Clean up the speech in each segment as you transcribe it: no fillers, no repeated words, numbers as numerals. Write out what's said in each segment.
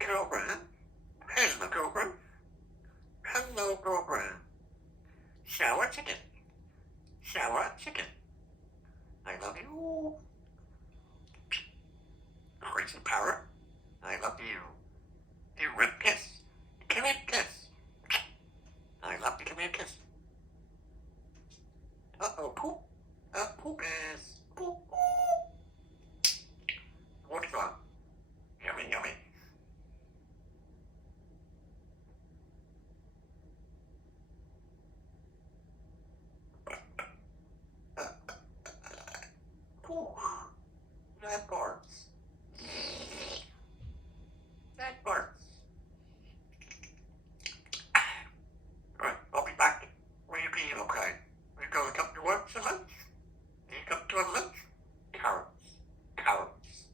Cobra. Hello, Cobra. Hello, Cobra. Shower chicken. Shower chicken. I love you. Crazy parrot. I love you. You red kiss. Come here, kiss. I love you. Come here, kiss. Uh-oh, poop. Poop is. Poop. What's wrong? Yummy, yummy. Poop. That barks. That barks. Alright, I'll be back. Will you be okay? Will you go and come to work, Sheila? Will you come to a lunch? Carrots. Carrots.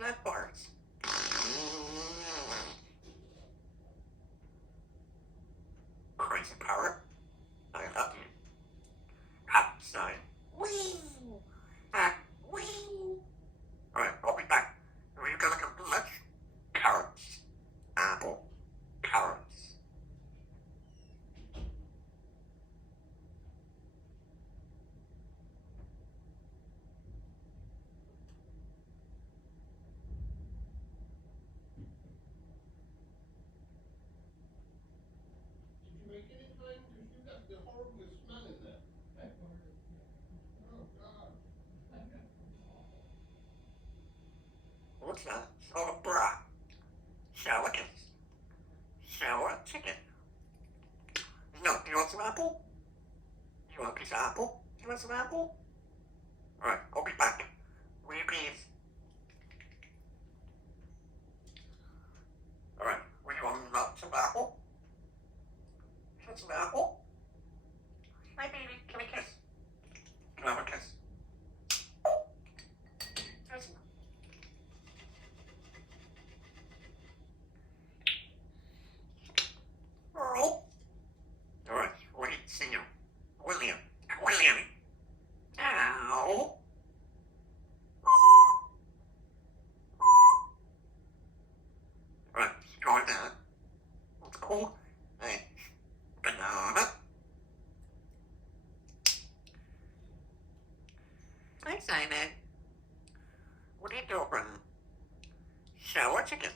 That barks. Crazy parrot. I love you. Outside. Wee! Wee! Alright, I'll be back. Are you gonna come to lunch? Carrots. Apple. Carrots. Did you make any time? Because you got the horrible smell in there. Oh, God. What's that? Oh, bra. Shower kiss. Shower chicken. No, you want some apple? You want a piece of apple? You want some apple? Alright, I'll be back. Will you please? Alright, will you want some apple? You want some apple? Hi, baby. Can we kiss? Can I have a kiss? Yes. Alright, wait, see you. William. William. Ow. Alright, going down. What's cool? Hey, banana. Hi, Simon. What are you doing? Shower chicken.